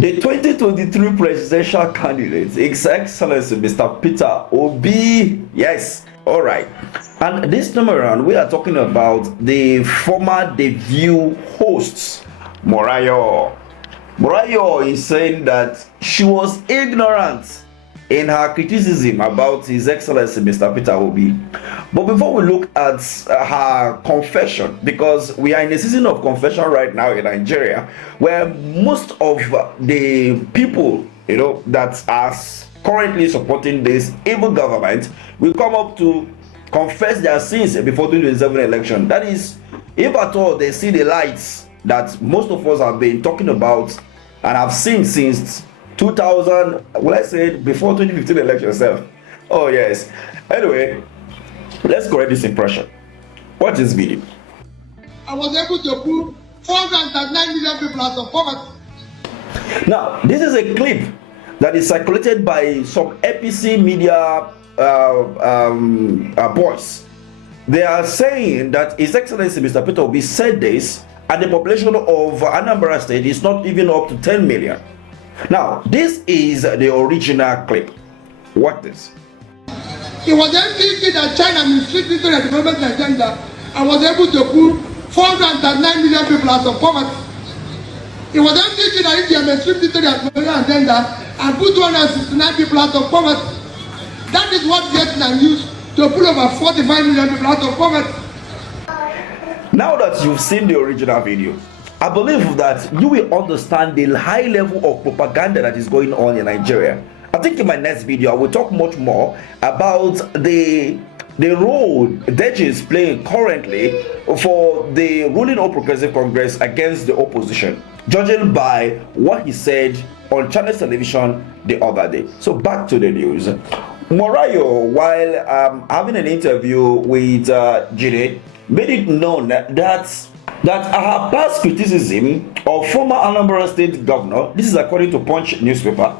The 2023 presidential candidate, His Excellency Mr. Peter Obi. Yes, all right. And this time around, we are talking about the former The View hosts, Morayo. Morayo is saying that she was ignorant in her criticism about His Excellency Mr. Peter Obi. But before we look at her confession, because we are in a season of confession right now in Nigeria, where most of the people, that are currently supporting this evil government will come up to confess their sins before the 2027 election. That is, if at all they see the lights that most of us have been talking about and have seen since 2000, let's say before 2015 election itself. Oh yes. Anyway, let's correct this impression. Watch this video. I was able to prove 439 million people out of poverty. Now, this is a clip that is circulated by some APC media boys. They are saying that His Excellency Mr. Peter Obi said this, and the population of Anambra State is not even up to 10 million. Now, this is the original clip. Watch this. It was MPP that China mistreated the development agenda and was able to pull 439 million people out of poverty. It was MPP that India mistreated the development agenda and put 269 people out of poverty. That is what Vietnam used to pull over 45 million people out of poverty. Now that you've seen the original video, I believe that you will understand the high level of propaganda that is going on in Nigeria. I think in my next video I will talk much more about the role Deji is playing currently for the ruling All Progressive Congress against the opposition, judging by what he said on Channels Television the other day. So back to the news. Morayo, while having an interview with Jide, made it known that her past criticism of former Anambra State Governor, this is according to Punch newspaper,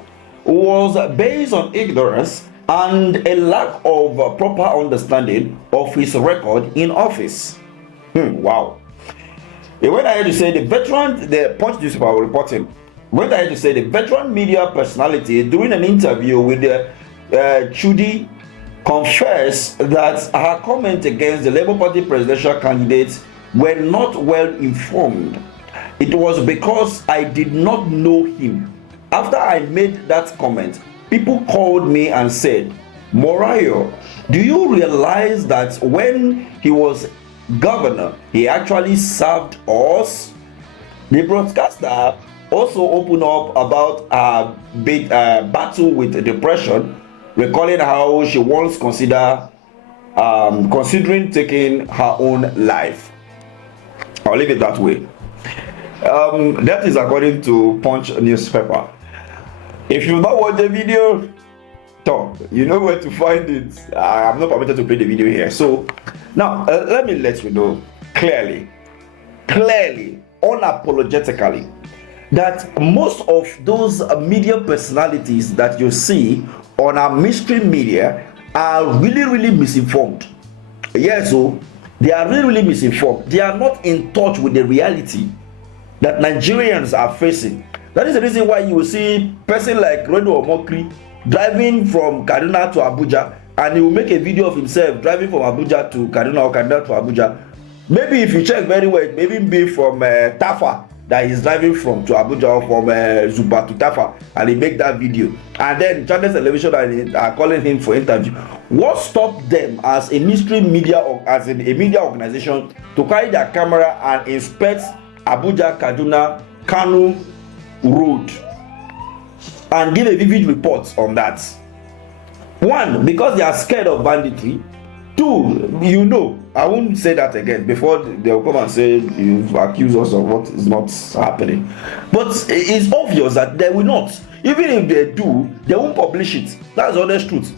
was based on ignorance and a lack of proper understanding of his record in office. Wow. He went ahead to say the Punch newspaper reporting, went ahead to say the veteran media personality during an interview with Chudi confessed that her comment against the Labour Party presidential candidates were not well informed. It was because I did not know him. After I made that comment, people called me and said, Morayo, do you realize that when he was governor, he actually served us? The broadcaster also opened up about her battle with depression, recalling how she once considering taking her own life. I'll leave it that way. That is according to Punch newspaper. If you've not watched the video, you know where to find it. I'm not permitted to play the video here. So now let me let you know clearly, unapologetically, that most of those media personalities that you see on our mainstream media are really misinformed. Yes, so they are really misinformed. They are not in touch with the reality that Nigerians are facing. That is the reason why you will see person like Redo Omokri driving from Kaduna to Abuja, and he will make a video of himself driving from Abuja to Kaduna or Kaduna to Abuja. Maybe if you check very well, it may even be from Tafa that he's driving from to Abuja, or from Zuba to Tafa, and he make that video. And then Channels Television are calling him for interview. What stopped them as a mainstream media or as a media organization to carry their camera and inspect Abuja, Kaduna, Kano road and give a vivid report on that? One, because they are scared of banditry. Two, I won't say that again before they'll come and say you've accused us of what is not happening. But it's obvious that they will not. Even if they do, they won't publish it. That's the honest truth.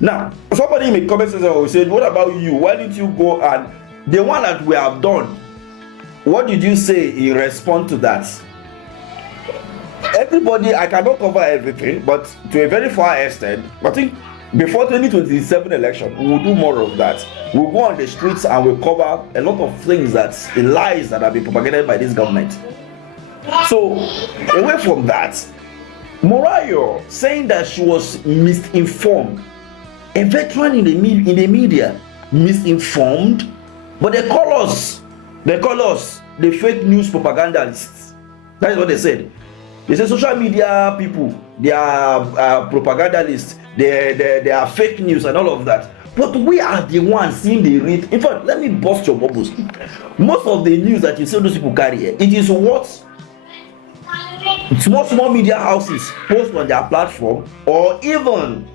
Now, somebody in the comment section will say, what about you? Why didn't you go and the one that we have done? What did you say in response to that? Everybody, I cannot cover everything, but to a very far extent, I think before 2027 election, we will do more of that. We'll go on the streets and we'll cover a lot of things, the lies that have been propagated by this government. So, away from that, Morayo saying that she was misinformed, a veteran in the media, misinformed, but they call us the fake news propagandalists. That is what they said. They say social media people, they are propagandalists, they are fake news and all of that. But we are the ones seeing the read. In fact, let me bust your bubbles. Most of the news that you see those people carry, it is what small media houses post on their platform, or even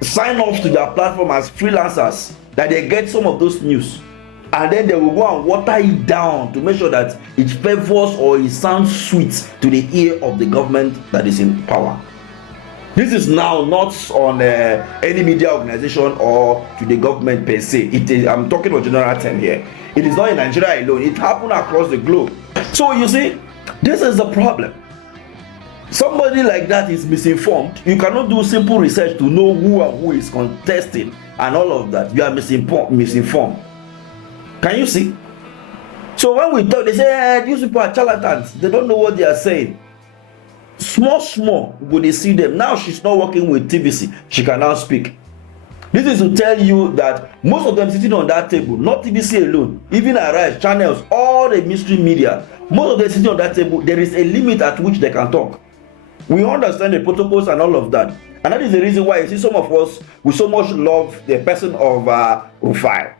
sign off to their platform as freelancers, that they get some of those news, and then they will go and water it down to make sure that it favors or it sounds sweet to the ear of the government that is in power. This is now not on any media organization or to the government per se. It is, I'm talking about general term here. It is not in Nigeria alone. It happened across the globe. So you see, this is the problem. Somebody like that is misinformed. You cannot do simple research to know who is contesting and all of that. You are misinformed. Can you see? So when we talk, they say these people are charlatans. They don't know what they are saying. Small, when they see them. Now she's not working with TVC. She can now speak. This is to tell you that most of them sitting on that table, not TVC alone, even Arise, channels, all the mainstream media, most of them sitting on that table, there is a limit at which they can talk. We understand the protocols and all of that. And that is the reason why you see some of us, we so much love the person of Rufai.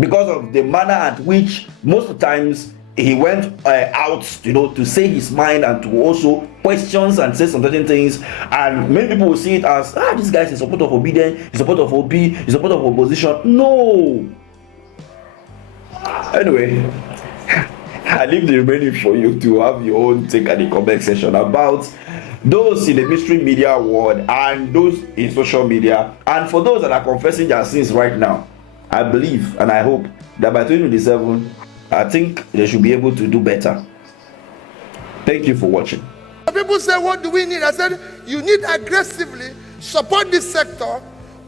Because of the manner at which most of the times he went out, to say his mind and to also questions and say some certain things. And many people will see it as, this guy is in support of obedience, in support of OB, in support of opposition. No. Anyway, I leave the remaining for you to have your own take at the comment section about those in the mainstream media world and those in social media. And for those that are confessing their sins right now, I believe and I hope that by 2027, I think they should be able to do better. Thank you for watching. People say, what do we need? I said, you need aggressively support this sector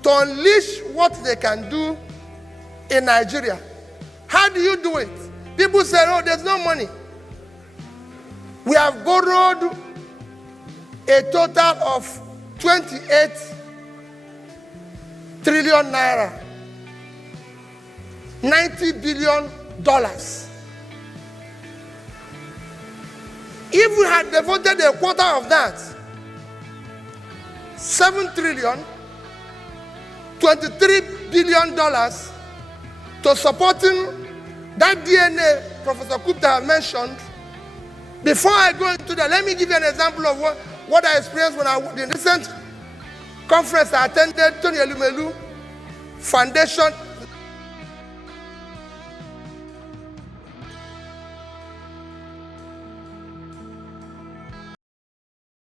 to unleash what they can do in Nigeria. How do you do it? People say, oh, there's no money. We have borrowed a total of 28 trillion naira, $90 billion. If we had devoted a quarter of that, $7 trillion, $23 billion to supporting that DNA Professor Gupta mentioned. Before I go into that, let me give you an example of what I experienced when the recent conference I attended, Tony Elumelu Foundation